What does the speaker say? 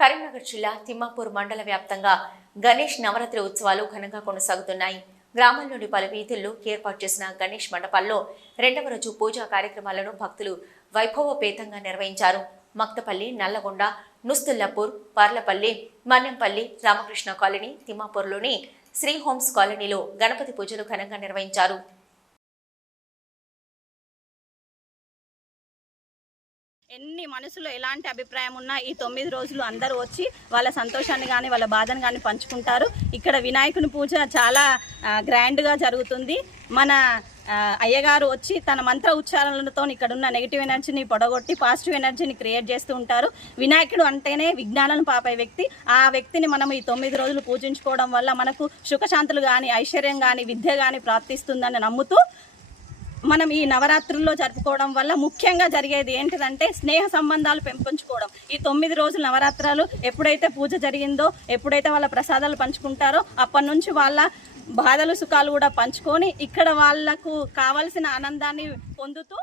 కరీంనగర్ జిల్లా తిమ్మాపూర్ మండల వ్యాప్తంగా గణేష్ నవరాత్రి ఉత్సవాలు ఘనంగా కొనసాగుతున్నాయి. గ్రామంలోని పలు వీధుల్లో ఏర్పాటు చేసిన గణేష్ మండపాల్లో రెండవ రోజు పూజా కార్యక్రమాలను భక్తులు వైభవోపేతంగా నిర్వహించారు. మక్తపల్లి, నల్లగొండ, నుస్తుల్లాపూర్, పార్లపల్లి, మన్నెంపల్లి, రామకృష్ణ కాలనీ, తిమ్మాపూర్లోని శ్రీ హోమ్స్ కాలనీలో గణపతి పూజలు ఘనంగా నిర్వహించారు. ఎన్ని మనసులో ఎలాంటి అభిప్రాయం ఉన్నా ఈ 9 రోజులు అందరూ వచ్చి వాళ్ళ సంతోషాన్ని కానీ వాళ్ళ బాధను కానీ పంచుకుంటారు. ఇక్కడ వినాయకుని పూజ చాలా గ్రాండ్గా జరుగుతుంది. మన అయ్యగారు వచ్చి తన మంత్ర ఉచ్చారణలతో ఇక్కడ ఉన్న నెగిటివ్ ఎనర్జీని పొడగొట్టి పాజిటివ్ ఎనర్జీని క్రియేట్ చేస్తూ ఉంటారు. వినాయకుడు అంటేనే విజ్ఞానం పాపే వ్యక్తి. ఆ వ్యక్తిని మనం ఈ 9 రోజులు పూజించుకోవడం వల్ల మనకు సుఖశాంతులు కానీ ఐశ్వర్యం కానీ విద్య కానీ ప్రాప్తిస్తుందని నమ్ముతూ మనం ఈ నవరాత్రుల్లో జరుపుకోవడం వల్ల ముఖ్యంగా జరిగేది ఏంటిదంటే స్నేహ సంబంధాలు పెంపొంచుకోవడం. ఈ 9 రోజుల నవరాత్రాలు ఎప్పుడైతే పూజ జరిగిందో, ఎప్పుడైతే వాళ్ళ ప్రసాదాలు పంచుకుంటారో అప్పటి నుంచి వాళ్ళ బాధలు సుఖాలు కూడా పంచుకొని ఇక్కడ వాళ్లకు కావాల్సిన ఆనందాన్ని పొందుతూ